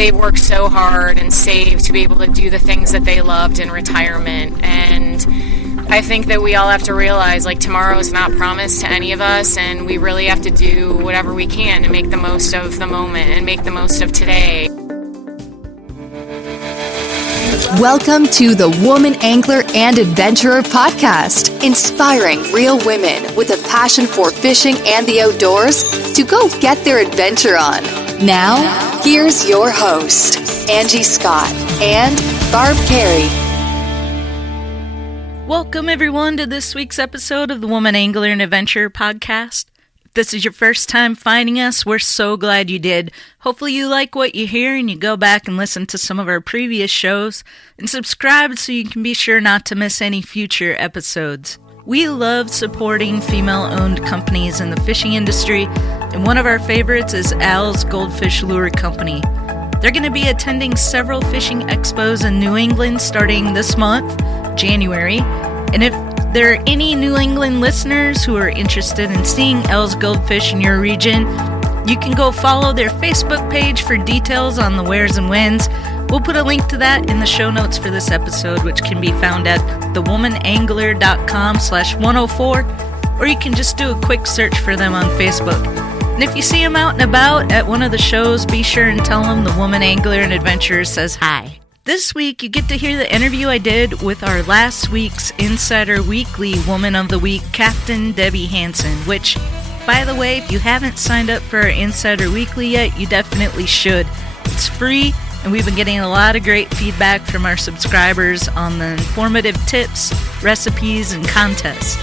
they worked so hard and saved to be able to do the things that they loved in retirement. And I think that we all have to realize, like, tomorrow is not promised to any of us, and we really have to do whatever we can to make the most of the moment and make the most of today. Welcome to the Woman Angler and Adventurer podcast, inspiring real women with a passion for fishing and the outdoors to go get their adventure on. Now, here's your host, Angie Scott and Barb Carey. Welcome, everyone, to this week's episode of the Woman Angler and Adventurer podcast. If this is your first time finding us, we're so glad you did. Hopefully you like what you hear and you go back and listen to some of our previous shows and subscribe so you can be sure not to miss any future episodes. We love supporting female-owned companies in the fishing industry, and one of our favorites is Al's Goldfish Lure Company. They're going to be attending several fishing expos in New England starting this month, January, and if there are any New England listeners who are interested in seeing Al's Goldfish in your region, you can go follow their Facebook page for details on the wheres and whens. We'll put a link to that in the show notes for this episode, which can be found at thewomanangler.com/104, or you can just do a quick search for them on Facebook. And if you see them out and about at one of the shows, be sure and tell them the Woman Angler and Adventurer says hi. This week, you get to hear the interview I did with our last week's Insider Weekly Woman of the Week, Captain Debbie Hanson, which, by the way, if you haven't signed up for our Insider Weekly yet, you definitely should. It's free, and we've been getting a lot of great feedback from our subscribers on the informative tips, recipes, and contests.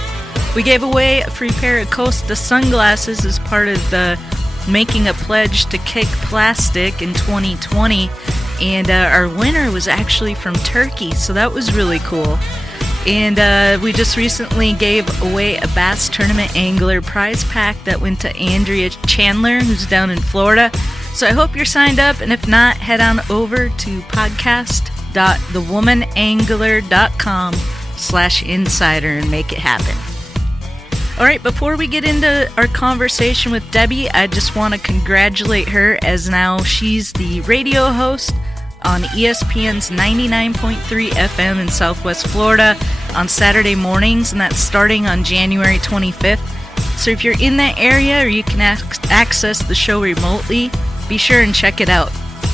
We gave away a free pair of Costa sunglasses as part of the Making a Pledge to Kick Plastic in 2020. And our winner was actually from Turkey, so that was really cool. And we just recently gave away a Bass Tournament Angler prize pack that went to Andrea Chandler, who's down in Florida. So I hope you're signed up, and if not, head on over to podcast.thewomanangler.com/insider and make it happen. All right, before we get into our conversation with Debbie, I just want to congratulate her, as now she's the radio host on ESPN's 99.3 FM in Southwest Florida on Saturday mornings, and that's starting on January 25th. So if you're in that area or you can access the show remotely, be sure and check it out.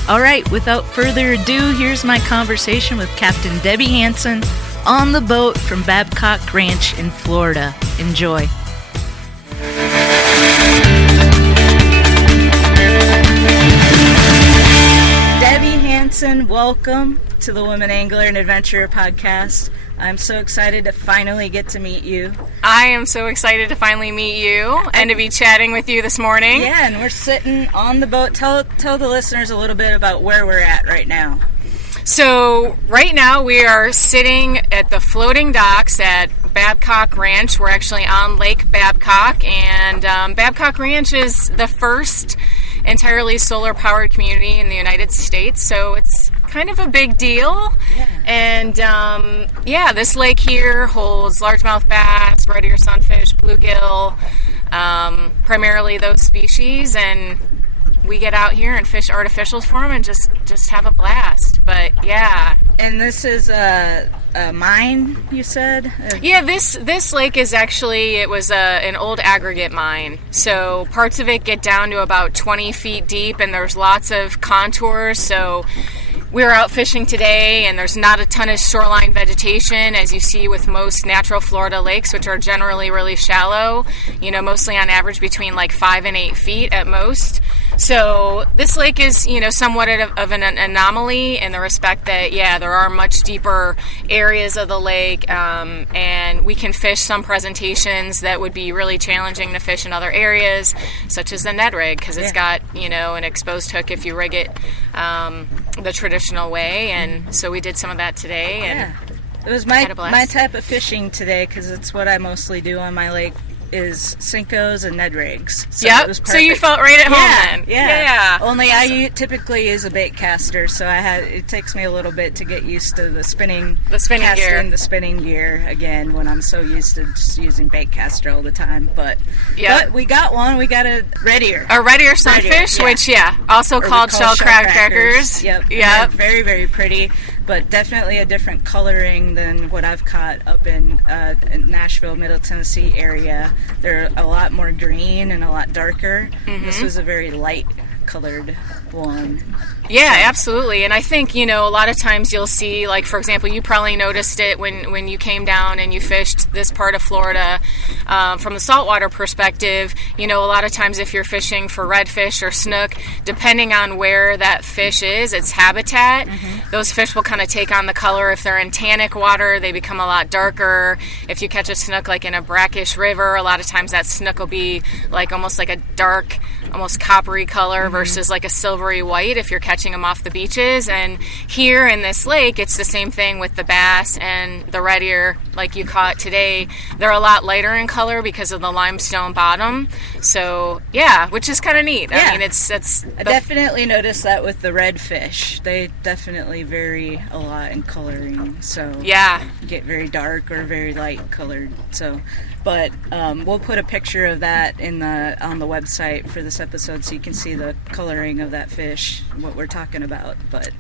All right, without further ado, here's my conversation with Captain Debbie Hanson on the boat from Babcock Ranch in Florida. Enjoy. Debbie Hanson, welcome to the Woman Angler and Adventurer podcast. I'm so excited to finally get to meet you. I am so excited to finally meet you and to be chatting with you this morning. Yeah, and we're sitting on the boat. Tell the listeners a little bit about where we're at right now. So right now we are sitting at the floating docks at Babcock Ranch. We're actually on Lake Babcock, and Babcock Ranch is the first entirely solar-powered community in the United States, so it's kind of a big deal. Yeah. And this lake here holds largemouth bass, Redear Sunfish, bluegill, primarily those species, and we get out here and fish artificials for them and just have a blast. But yeah. And this is a mine, you said? Yeah, this lake is actually, it was an old aggregate mine. So parts of it get down to about 20 feet deep, and there's lots of contours. So we were out fishing today, and there's not a ton of shoreline vegetation, as you see with most natural Florida lakes, which are generally really shallow, mostly on average between like 5 and 8 feet at most. So this lake is, somewhat of an anomaly in the respect that, there are much deeper areas of the lake, and we can fish some presentations that would be really challenging to fish in other areas, such as the Ned Rig, because it's got, an exposed hook if you rig it the traditional way, and so we did some of that today. And it was my type of fishing today, because it's what I mostly do on my lake is Senko's and Ned Rig's. So yep. It was perfect. So you felt right at home then. Yeah. Only I typically use a bait caster, so it takes me a little bit to get used to the spinning gear. The spinning gear again when I'm so used to just using bait caster all the time. But we got one. We got a Redear. A Redear Sunfish, which also called shell crackers. Yep. Yep. Very, very pretty, but definitely a different coloring than what I've caught up in Nashville, Middle Tennessee area. They're a lot more green and a lot darker. Mm-hmm. This was a very light colored one. Yeah, absolutely. And I think, a lot of times you'll see, like, for example, you probably noticed it when you came down and you fished this part of Florida. From the saltwater perspective, a lot of times if you're fishing for redfish or snook, depending on where that fish is, its habitat, those fish will kind of take on the color. If they're in tannic water, they become a lot darker. If you catch a snook like in a brackish river, a lot of times that snook will be like almost like a dark, almost coppery color versus like a silvery white if you're catching them off the beaches. And here in this lake, it's the same thing with the bass and the red ear like you caught today. They're a lot lighter in color because of the limestone bottom. So which is kind of neat. Yeah. I mean, I definitely noticed that with the redfish. They definitely vary a lot in coloring. So get very dark or very light colored. So. But we'll put a picture of that on the website for this episode so you can see the coloring of that fish, what we're talking about. But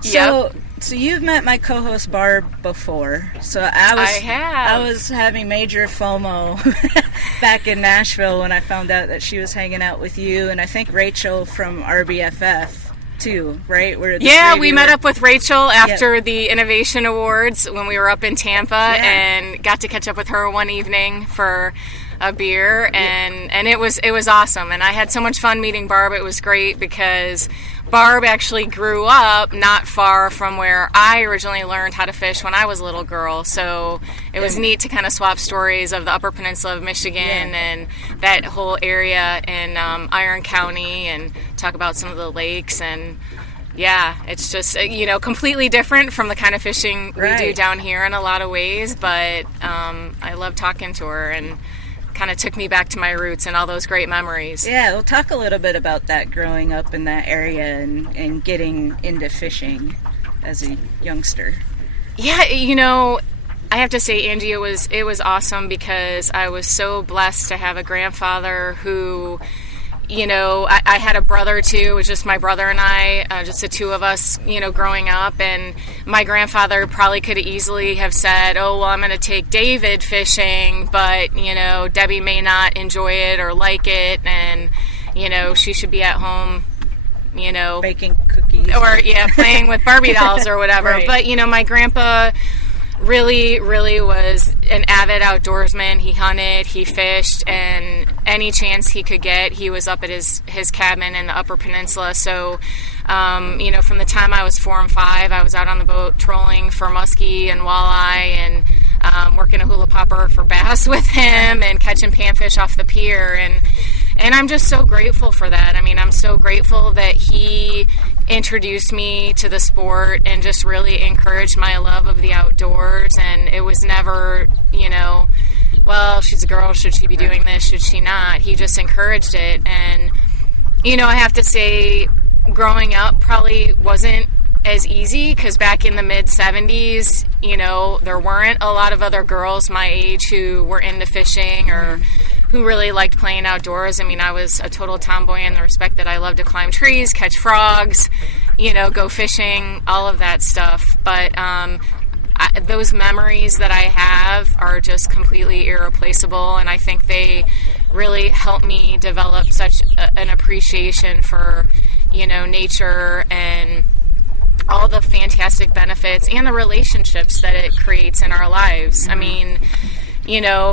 so you've met my co-host Barb before. So I was having major FOMO back in Nashville when I found out that she was hanging out with you, and I think Rachel from RBFF. Too, right? We met up with Rachel after the Innovation Awards when we were up in Tampa and got to catch up with her one evening for a beer, and it was awesome. And I had so much fun meeting Barb. It was great because Barb actually grew up not far from where I originally learned how to fish when I was a little girl. So it was neat to kind of swap stories of the Upper Peninsula of Michigan and that whole area in Iron County and talk about some of the lakes. And it's just, completely different from the kind of fishing we do down here in a lot of ways. But I love talking to her and kind of took me back to my roots and all those great memories. Yeah, we'll talk a little bit about that growing up in that area and getting into fishing as a youngster. Yeah, I have to say, Angie, it was awesome because I was so blessed to have a grandfather who, I had a brother too. It was just my brother and I, just the two of us, growing up. And my grandfather probably could easily have said, oh, well, I'm going to take David fishing, but, Debbie may not enjoy it or like it. And, she should be at home, baking cookies. Or, playing with Barbie dolls or whatever. Right. But, my grandpa really, really was an avid outdoorsman. He hunted, he fished, and any chance he could get, he was up at his cabin in the Upper Peninsula. So, from the time I was 4 and 5, I was out on the boat trolling for muskie and walleye and working a hula popper for bass with him and catching panfish off the pier. And I'm just so grateful for that. I mean, I'm so grateful that he introduced me to the sport and just really encouraged my love of the outdoors. And it was never, well, she's a girl, should she be doing this, should she not? He just encouraged it. And, I have to say, growing up probably wasn't as easy because back in the mid-'70s, there weren't a lot of other girls my age who were into fishing or who really liked playing outdoors. I mean, I was a total tomboy in the respect that I loved to climb trees, catch frogs, go fishing, all of that stuff. But those memories that I have are just completely irreplaceable, and I think they really helped me develop such an appreciation for, nature and all the fantastic benefits and the relationships that it creates in our lives. I mean,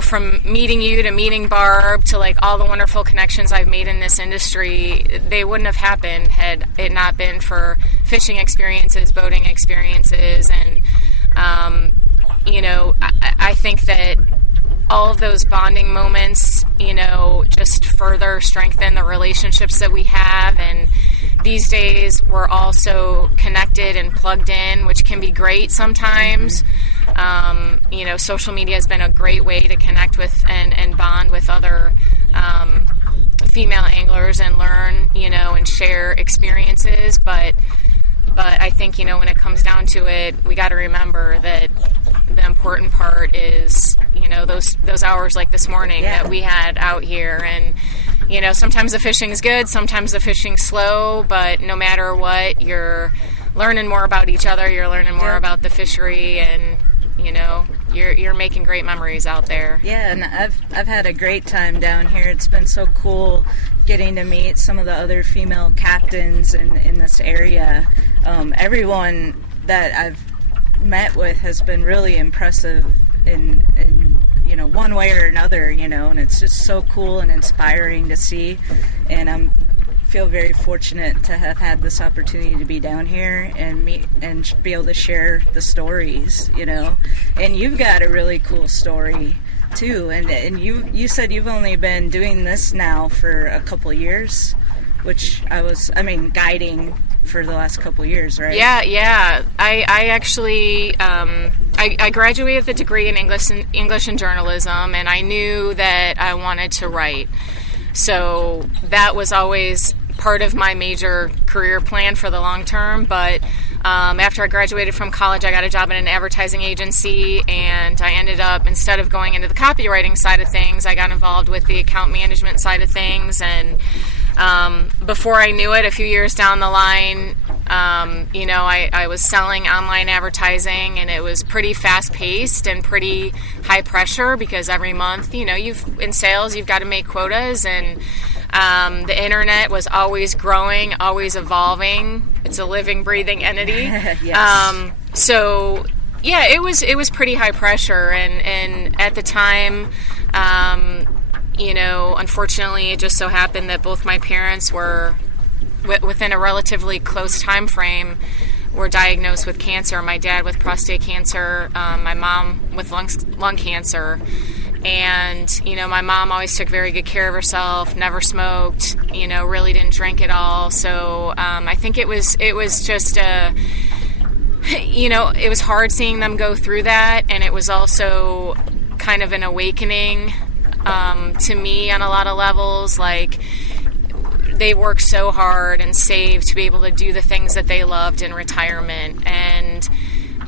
from meeting you to meeting Barb to like all the wonderful connections I've made in this industry, they wouldn't have happened had it not been for fishing experiences, boating experiences, and I think that all of those bonding moments, just further strengthen the relationships that we have. And these days we're all so connected and plugged in, which can be great sometimes. Social media has been a great way to connect with and bond with other female anglers and learn, and share experiences. But I think, when it comes down to it, we got to remember that the important part is, those hours like this morning that we had out here. And, sometimes the fishing's good, sometimes the fishing's slow, but no matter what, you're learning more about each other, you're learning more about the fishery, and, you're making great memories out there. Yeah, and I've had a great time down here. It's been so cool getting to meet some of the other female captains in this area. Everyone that I've met with has been really impressive in one way or another, and it's just so cool and inspiring to see. And I feel very fortunate to have had this opportunity to be down here and meet and be able to share the stories, And you've got a really cool story too, and you said you've only been doing this now for a couple years, which guiding for the last couple years, right? Yeah. I actually I graduated with a degree in English and journalism, and I knew that I wanted to write. So that was always part of my major career plan for the long term. But after I graduated from college, I got a job in an advertising agency, and I ended up, instead of going into the copywriting side of things, I got involved with the account management side of things. And before I knew it, a few years down the line, I was selling online advertising, and it was pretty fast-paced and pretty high pressure because every month, in sales, you've got to make quotas, and the internet was always growing, always evolving. It's a living, breathing entity. Yes. So yeah, it was pretty high pressure, and at the time, unfortunately, it just so happened that both my parents were within a relatively close time frame were diagnosed with cancer. My dad with prostate cancer, my mom with lung cancer. And, my mom always took very good care of herself, never smoked, really didn't drink at all. So I think it was just it was hard seeing them go through that. And it was also kind of an awakening to me on a lot of levels. Like, they worked so hard and saved to be able to do the things that they loved in retirement. And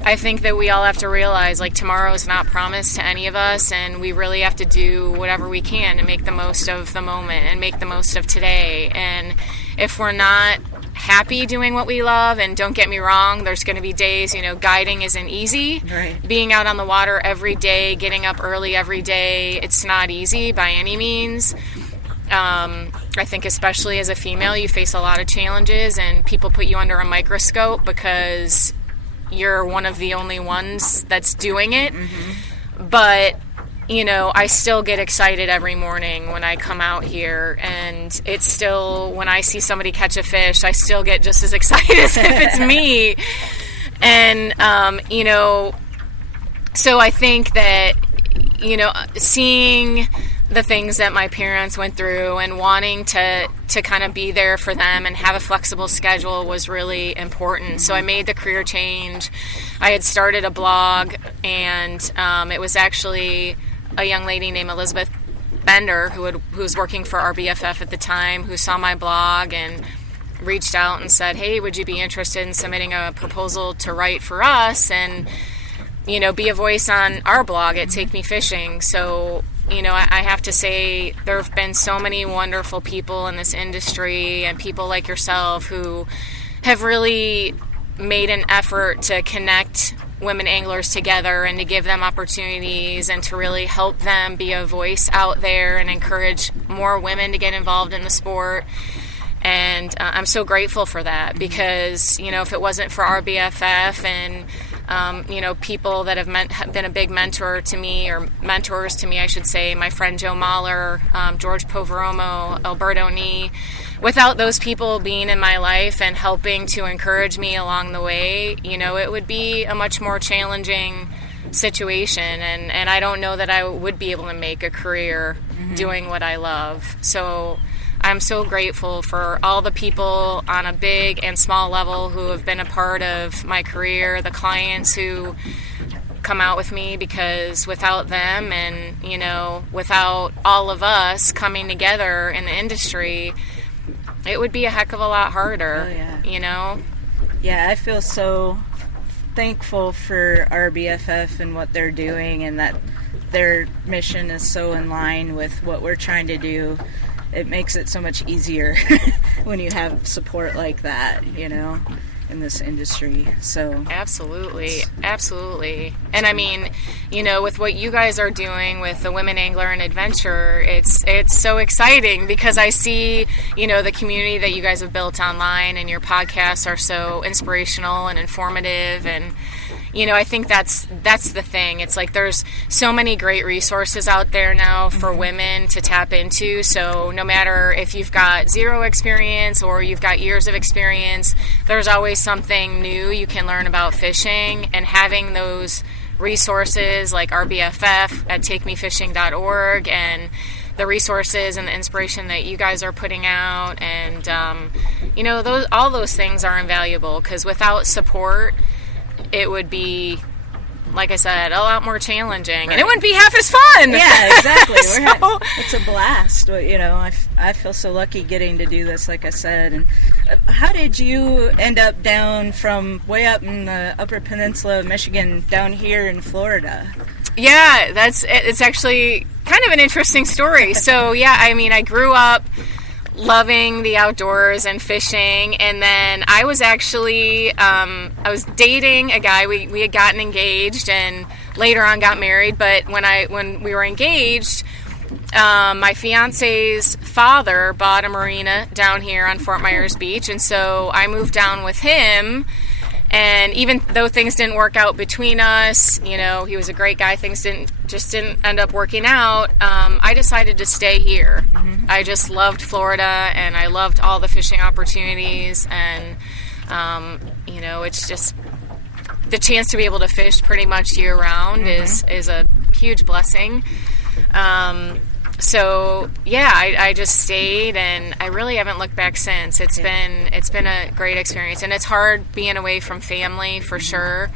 I think that we all have to realize, like, tomorrow is not promised to any of us, and we really have to do whatever we can to make the most of the moment and make the most of today. And if we're not happy doing what we love, and don't get me wrong, there's going to be days, guiding isn't easy. Right. Being out on the water every day, getting up early every day, it's not easy by any means. I think especially as a female, you face a lot of challenges, and people put you under a microscope because you're one of the only ones that's doing it. Mm-hmm. But, I still get excited every morning when I come out here, and it's still, when I see somebody catch a fish, I still get just as excited as if it's me. And, so I think that, seeing the things that my parents went through and wanting to kind of be there for them and have a flexible schedule was really important. So I made the career change. I had started a blog, and it was actually a young lady named Elizabeth Bender who was working for RBFF at the time, who saw my blog and reached out and said, hey, would you be interested in submitting a proposal to write for us and, be a voice on our blog at Take Me Fishing? So, I have to say there have been so many wonderful people in this industry, and people like yourself who have really made an effort to connect women anglers together and to give them opportunities and to really help them be a voice out there and encourage more women to get involved in the sport. And I'm so grateful for that, because, if it wasn't for RBFF and people that have been a big mentor to me, or mentors to me, I should say, my friend Joe Mahler, George Poveromo, Alberto Nee, without those people being in my life and helping to encourage me along the way, it would be a much more challenging situation, and I don't know that I would be able to make a career doing what I love. So I'm so grateful for all the people on a big and small level who have been a part of my career, the clients who come out with me, because without them and, without all of us coming together in the industry, it would be a heck of a lot harder, Yeah, I feel so thankful for RBFF and what they're doing, and that their mission is so in line with what we're trying to do. It makes it so much easier when you have support like that, in this industry. So absolutely. And I mean, with what you guys are doing with the Women Angler and Adventure, it's so exciting, because I see, the community that you guys have built online, and your podcasts are so inspirational and informative, and I think that's the thing. It's like there's so many great resources out there now for women to tap into. So no matter if you've got zero experience or you've got years of experience, there's always something new you can learn about fishing. And having those resources like RBFF at takemefishing.org, and the resources and the inspiration that you guys are putting out, and all those things are invaluable, because without support, it would be, like I said, a lot more challenging, and it wouldn't be half as fun. Yeah, exactly. It's a blast. I feel so lucky getting to do this, like I said. And how did you end up down from way up in the Upper Peninsula of Michigan down here in Florida? Yeah, it's actually kind of an interesting story. So, yeah, I mean, I grew up loving the outdoors and fishing, and then I was actually I was dating a guy. We had gotten engaged and later on got married, but when we were engaged, my fiance's father bought a marina down here on Fort Myers Beach, and so I moved down with him. And even though things didn't work out between us, he was a great guy, things didn't end up working out, I decided to stay here. Mm-hmm. I just loved Florida, and I loved all the fishing opportunities, and, it's just the chance to be able to fish pretty much year-round is a huge blessing. So yeah, I just stayed, and I really haven't looked back since. It's been a great experience, and it's hard being away from family for sure.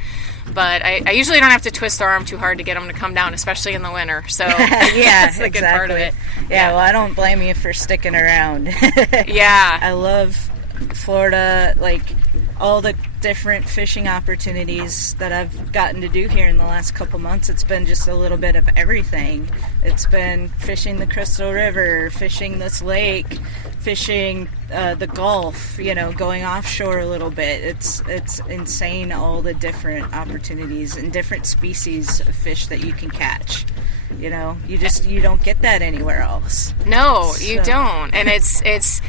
But I usually don't have to twist their arm too hard to get them to come down, especially in the winter. So that's the good part of it. Yeah, well, I don't blame you for sticking around. Yeah, I love Florida, like all the different fishing opportunities that I've gotten to do here in the last couple months. It's been just a little bit of everything. It's been fishing the Crystal River, fishing this lake, fishing the Gulf, going offshore a little bit. It's insane, all the different opportunities and different species of fish that you can catch. You don't get that anywhere else. No, you don't. And it's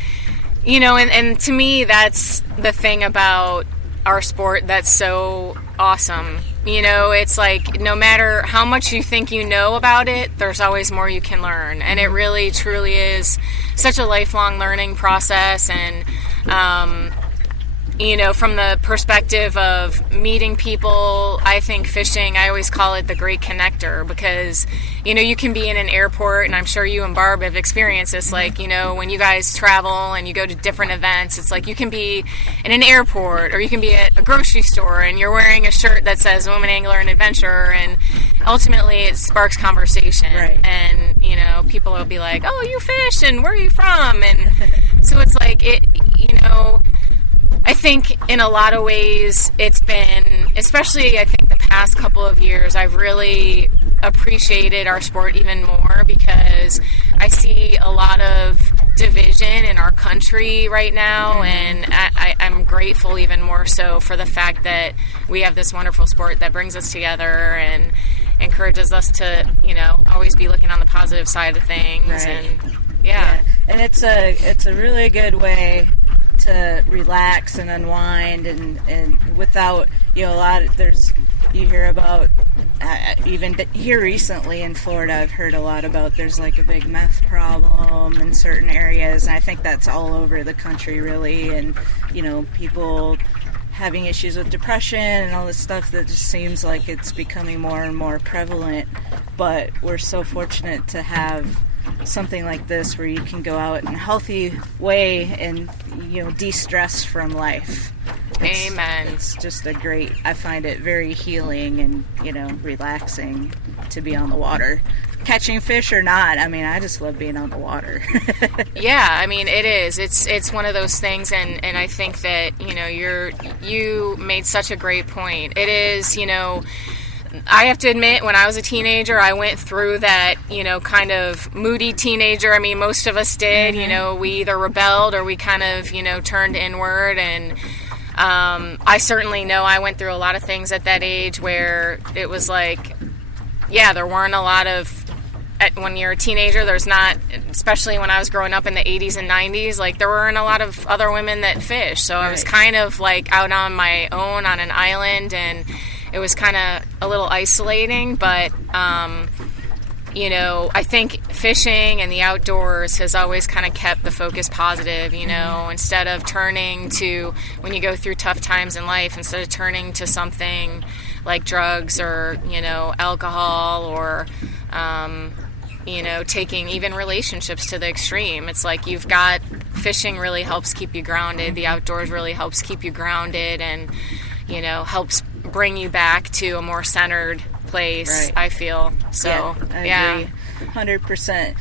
and to me, that's the thing about our sport that's so awesome. It's like no matter how much you think you know about it, there's always more you can learn. And it really, truly is such a lifelong learning process. And, from the perspective of meeting people, I think fishing, I always call it the great connector, because, you can be in an airport, and I'm sure you and Barb have experienced this, like, when you guys travel and you go to different events, it's like you can be in an airport, or you can be at a grocery store, and you're wearing a shirt that says Woman Angler and Adventure, and ultimately it sparks conversation. Right. And, people will be like, oh, you fish, and where are you from? And so it's like, I think in a lot of ways it's been, especially I think the past couple of years, I've really appreciated our sport even more, because I see a lot of division in our country right now, and I'm grateful even more so for the fact that we have this wonderful sport that brings us together and encourages us to, always be looking on the positive side of things. Right. And yeah. And it's a really good way to relax and unwind, and without a lot of, you hear about even here recently in Florida, I've heard a lot about there's like a big meth problem in certain areas, and I think that's all over the country really, and people having issues with depression and all this stuff that just seems like it's becoming more and more prevalent. But we're so fortunate to have something like this where you can go out in a healthy way and de-stress from life. Amen. It's just I find it very healing and, relaxing to be on the water. Catching fish or not, I just love being on the water. Yeah, it is. It's one of those things, and I think that, you made such a great point. It is, I have to admit, when I was a teenager, I went through that, kind of moody teenager. Most of us did. Mm-hmm. We either rebelled or we kind of, turned inward. And I certainly know I went through a lot of things at that age where it was like, yeah, there weren't a lot of, when you're a teenager, there's not, especially when I was growing up in the 80s and 90s, like there weren't a lot of other women that fish. So I was kind of like out on my own on an island, and it was kind of a little isolating, but, I think fishing and the outdoors has always kind of kept the focus positive, instead of turning to, when you go through tough times in life, instead of turning to something like drugs or, alcohol or, taking even relationships to the extreme. It's like fishing really helps keep you grounded. The outdoors really helps keep you grounded and, helps bring you back to a more centered place, right. I feel. So, I agree. 100%.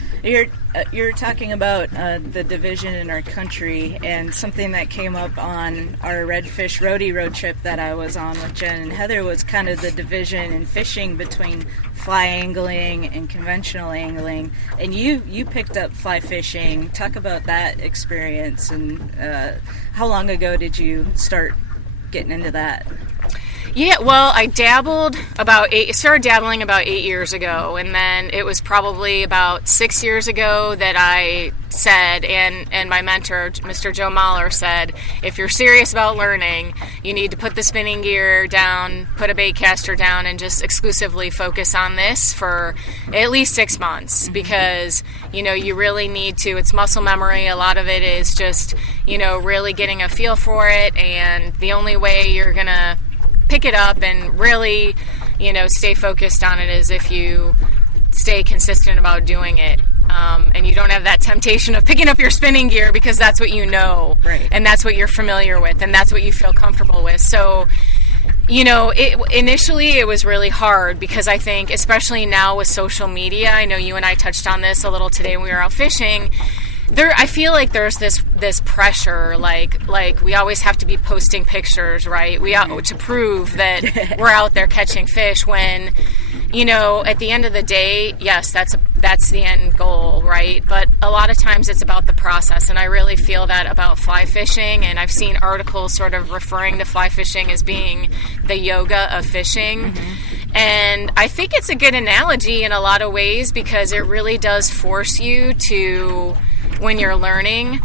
You're talking about the division in our country, and something that came up on our Redfish Roadie road trip that I was on with Jen and Heather was kind of the division in fishing between fly angling and conventional angling. And you picked up fly fishing. Talk about that experience, and how long ago did you start getting into that? Yeah, well, I started dabbling about 8 years ago, and then it was probably about 6 years ago that I said, and my mentor, Mr. Joe Mahler, said, if you're serious about learning, you need to put the spinning gear down, put a bait caster down, and just exclusively focus on this for at least 6 months, because, you really need to. It's muscle memory. A lot of it is just, really getting a feel for it, and the only way you're going to pick it up and really, stay focused on it is if you stay consistent about doing it. And you don't have that temptation of picking up your spinning gear because that's what you know. Right. And that's what you're familiar with, and that's what you feel comfortable with. So, initially it was really hard because I think, especially now with social media, I know you and I touched on this a little today when we were out fishing, I feel like there's this pressure, like we always have to be posting pictures, right? To prove that we're out there catching fish. When, at the end of the day, yes, that's the end goal, right? But a lot of times it's about the process, and I really feel that about fly fishing. And I've seen articles sort of referring to fly fishing as being the yoga of fishing. Mm-hmm. And I think it's a good analogy in a lot of ways because it really does force you to, when you're learning,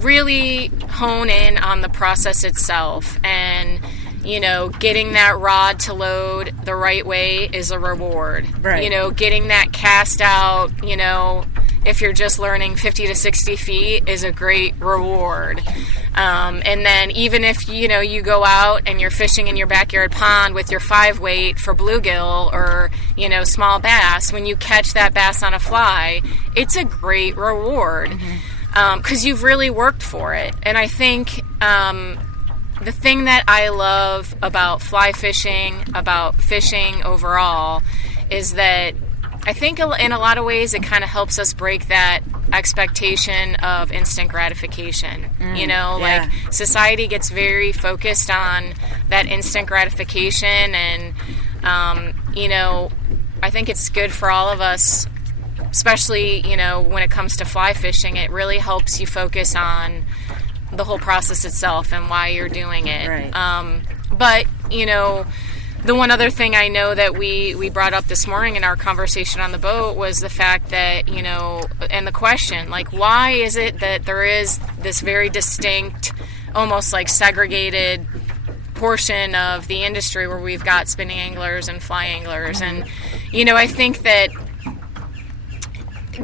really hone in on the process itself. And, getting that rod to load the right way is a reward. Right. Getting that cast out, if you're just learning 50 to 60 feet is a great reward. And then even if, you go out and you're fishing in your backyard pond with your 5-weight for bluegill or, small bass, when you catch that bass on a fly, it's a great reward because you've really worked for it. And I think the thing that I love about fly fishing, about fishing overall, is that I think in a lot of ways it kind of helps us break that expectation of instant gratification. Like society gets very focused on that instant gratification, and I think it's good for all of us, especially when it comes to fly fishing. It really helps you focus on the whole process itself and why you're doing it. Right. But the one other thing I know that we brought up this morning in our conversation on the boat was the fact that, and the question, like, why is it that there is this very distinct, almost like segregated portion of the industry where we've got spinning anglers and fly anglers? And, I think that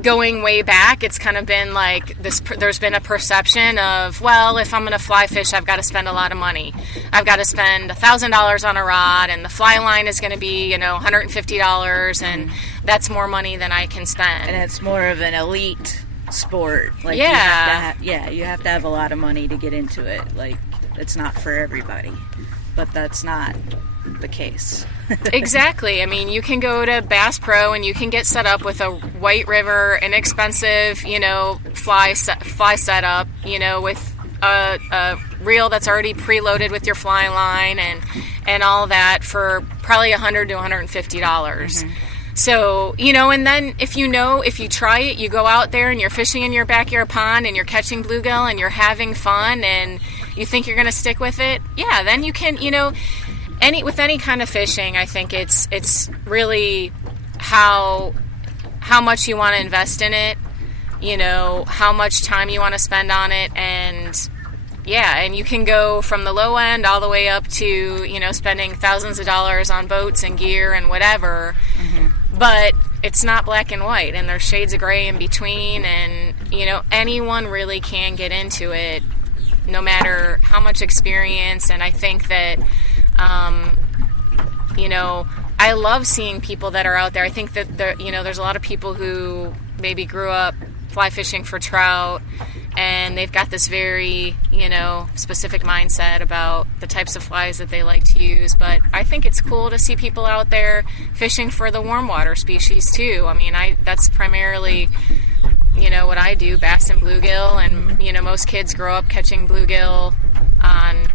going way back, it's kind of been like this. There's been a perception of, well, if I'm going to fly fish, I've got to spend a lot of money. I've got to spend $1,000 on a rod, and the fly line is going to be, $150, and that's more money than I can spend. And it's more of an elite sport. Like, yeah, you have to have a lot of money to get into it. Like, it's not for everybody, but that's not the case. Exactly. I mean, you can go to Bass Pro and you can get set up with a White River, inexpensive, fly setup, with a reel that's already preloaded with your fly line and all that for probably $100 to $150. Mm-hmm. So, and then if you try it, you go out there and you're fishing in your backyard pond and you're catching bluegill and you're having fun and you think you're going to stick with it, yeah, then you can, with any kind of fishing, I think it's really how much you want to invest in it, how much time you want to spend on it, and yeah, and you can go from the low end all the way up to, spending thousands of dollars on boats and gear and whatever, but it's not black and white, and there's shades of gray in between, and, anyone really can get into it, no matter how much experience, and I think that I love seeing people that are out there. I think that there's a lot of people who maybe grew up fly fishing for trout, and they've got this very, specific mindset about the types of flies that they like to use. But I think it's cool to see people out there fishing for the warm water species too. I mean, that's primarily, what I do, bass and bluegill, and, most kids grow up catching bluegill on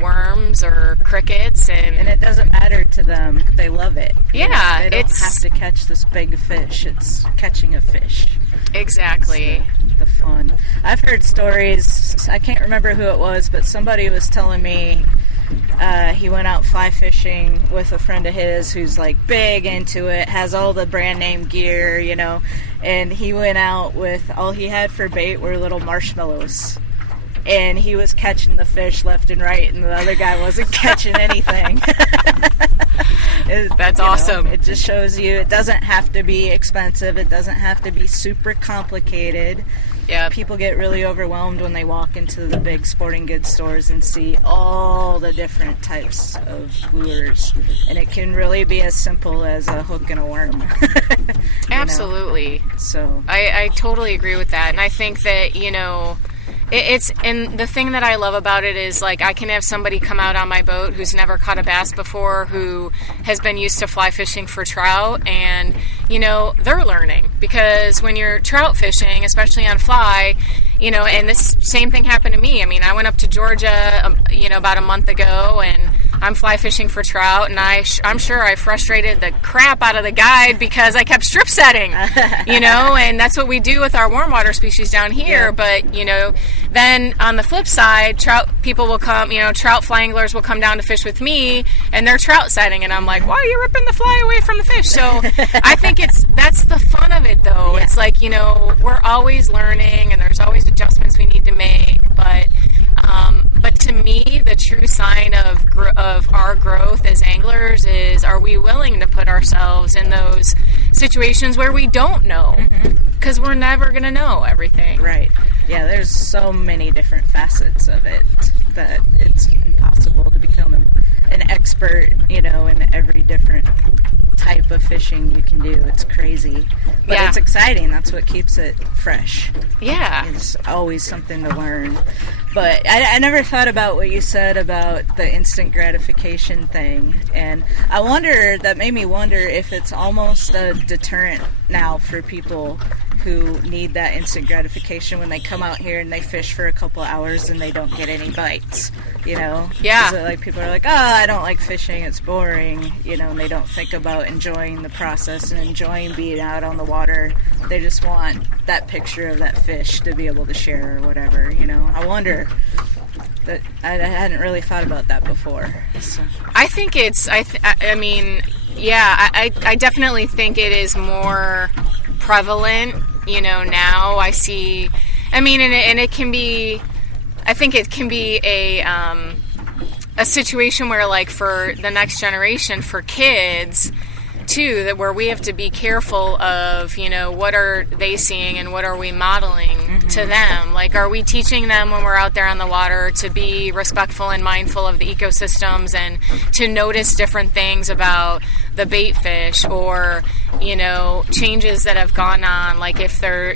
worms or crickets, and it doesn't matter to them. They love it. Yeah, they don't have to catch this big fish. It's catching a fish. Exactly. It's the fun. I've heard stories. I can't remember who it was, but somebody was telling me he went out fly fishing with a friend of his who's like big into it, has all the brand name gear, and he went out with all he had for bait were little marshmallows. And he was catching the fish left and right, and the other guy wasn't catching anything. That's awesome. It just shows you it doesn't have to be expensive. It doesn't have to be super complicated. Yeah. People get really overwhelmed when they walk into the big sporting goods stores and see all the different types of lures. And it can really be as simple as a hook and a worm. Absolutely. So I totally agree with that. And I think that, and the thing that I love about it is, like, I can have somebody come out on my boat who's never caught a bass before, who has been used to fly fishing for trout, and, they're learning. Because when you're trout fishing, especially on fly, and this same thing happened to me. I mean, I went up to Georgia, about a month ago, and I'm fly fishing for trout, and I'm sure I frustrated the crap out of the guide because I kept strip setting, and that's what we do with our warm water species down here. Yeah. But, then on the flip side, trout people will come, trout fly anglers will come down to fish with me, and they're trout setting, and I'm like, why are you ripping the fly away from the fish? So I think that's the fun of it, though. Yeah. It's like, we're always learning, and there's always adjustments we need to make, but to me, the true sign of our growth as anglers is, are we willing to put ourselves in those situations where we don't know? Because we're never going to know everything. Right. Yeah, there's so many different facets of it that it's impossible to become an expert, in every different type of fishing you can do. It's crazy. But it's exciting. That's what keeps it fresh. Yeah. There's always something to learn. But I never thought about what you said about the instant gratification thing. And that made me wonder if it's almost a deterrent now for people who need that instant gratification when they come out here and they fish for a couple hours and they don't get any bites, Yeah. Like, people are like, I don't like fishing, it's boring, and they don't think about enjoying the process and enjoying being out on the water. They just want that picture of that fish to be able to share or whatever, I wonder. That I hadn't really thought about that before. So. I think I definitely think it is more prevalent, now. I see, and it can be, I think it can be a situation where, like, for the next generation, for kids too, that where we have to be careful of, what are they seeing and what are we modeling to them? Like, are we teaching them when we're out there on the water to be respectful and mindful of the ecosystems and to notice different things about the bait fish, or, changes that have gone on, like if there,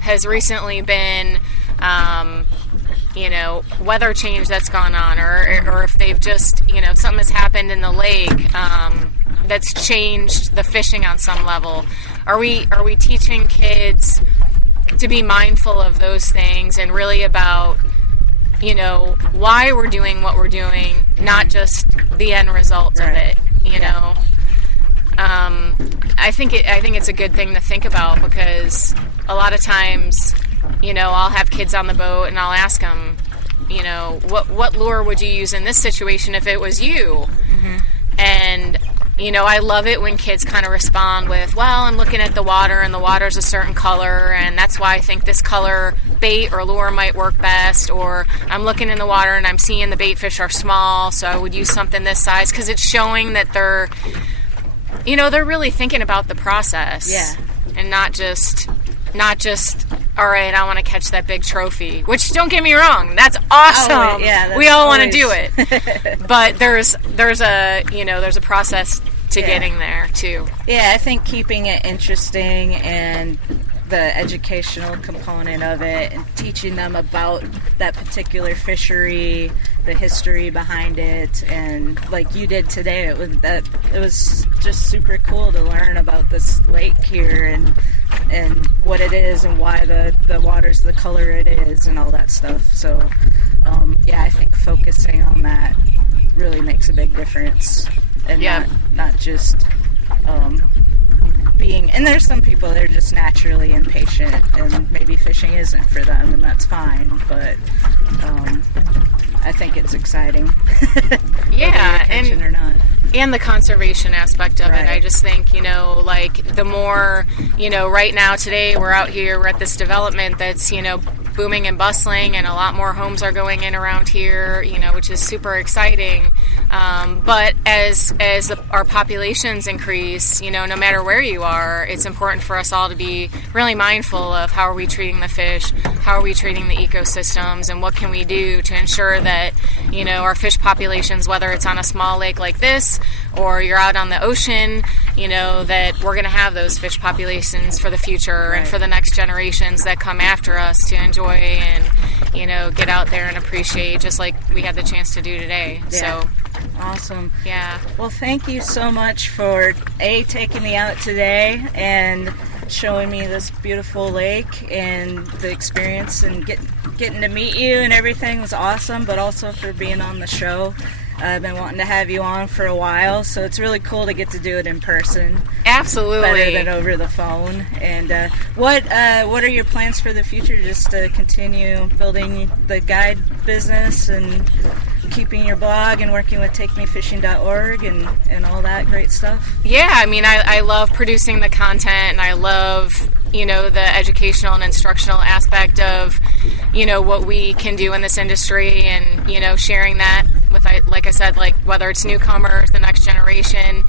has recently been, weather change that's gone on, or if they've just, something has happened in the lake that's changed the fishing on some level. Are we teaching kids to be mindful of those things and really about, why we're doing what we're doing, not just the end result of it, know? I think it's a good thing to think about, because a lot of times, I'll have kids on the boat and I'll ask them, what lure would you use in this situation if it was you? Mm-hmm. And, I love it when kids kind of respond with, well, I'm looking at the water and the water's a certain color, and that's why I think this color bait or lure might work best, or I'm looking in the water and I'm seeing the bait fish are small, so I would use something this size, because it's showing that they're really thinking about the process. Yeah. And not just, all right, I want to catch that big trophy, which, don't get me wrong, that's awesome. We all want to do it. But there's a process to getting there too. Yeah, I think keeping it interesting and the educational component of it, and teaching them about that particular fishery, the history behind it, and like you did today, it was just super cool to learn about this lake here and what it is and why the water's the color it is and all that stuff. So I think focusing on that really makes a big difference, and not just being, and there's some people that are just naturally impatient and maybe fishing isn't for them, and that's fine, but I think it's exciting. And or not. And the conservation aspect of it. I just think, the more, right now today we're out here, we're at this development that's, booming and bustling, and a lot more homes are going in around here, which is super exciting. But as our populations increase, no matter where you are, it's important for us all to be really mindful of how are we treating the fish, how are we treating the ecosystems, and what can we do to ensure that, our fish populations, whether it's on a small lake like this or you're out on the ocean, that we're going to have those fish populations for the future and for the next generations that come after us to enjoy and, get out there and appreciate, just like we had the chance to do today. Yeah. So awesome. Yeah. Well, thank you so much for taking me out today and showing me this beautiful lake, and the experience, and getting to meet you and everything was awesome, but also for being on the show. I've been wanting to have you on for a while, so it's really cool to get to do it in person. Absolutely. Better than over the phone. And what are your plans for the future? Just to continue building the guide business and keeping your blog and working with takemefishing.org and all that great stuff? Yeah, I love producing the content, and I love the educational and instructional aspect of what we can do in this industry, and sharing that with, like I said, like whether it's newcomers, the next generation.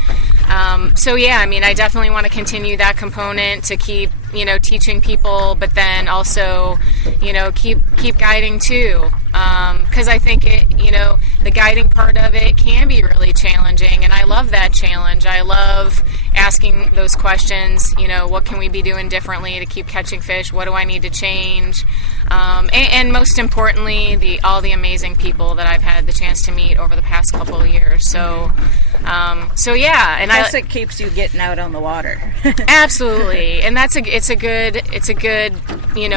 I definitely want to continue that component to keep teaching people, but then also keep guiding too, because I think it the guiding part of it can be really challenging, and I love that challenge. I love asking those questions, what can we be doing differently to keep catching fish? What do I need to change? And most importantly, all the amazing people that I've had the chance to meet over the past couple of years. So and plus it keeps you getting out on the water. Absolutely, and it's a good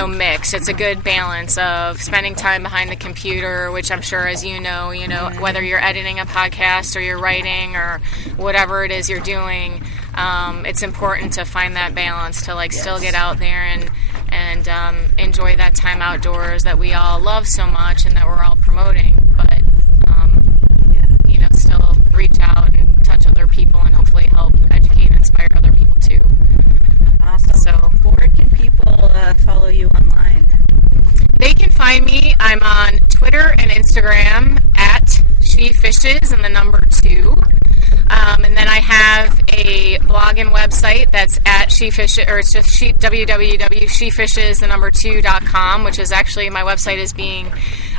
mix. It's a good balance of spending time behind the computer, which I'm sure, as whether you're editing a podcast or you're writing or whatever it is you're doing, it's important to find that balance to still get out there and enjoy that time outdoors that we all love so much and that we're all promoting, but still reach out and touch other people and hopefully help educate and inspire other people too. Awesome. So where can people follow you online? They can find me. I'm on Twitter and Instagram at SheFishes and the number 2. And then I have a blog and website that's at SheFishes, or it's just www.shefishes2.com, which is actually, my website is being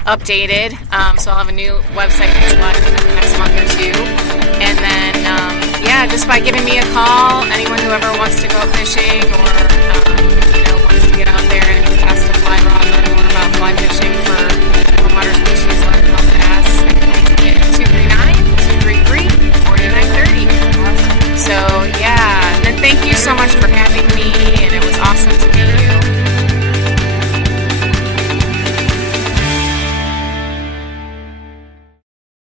updated. So I'll have a new website that's live in the next month or two. And then, just by giving me a call, anyone who ever wants to go fishing or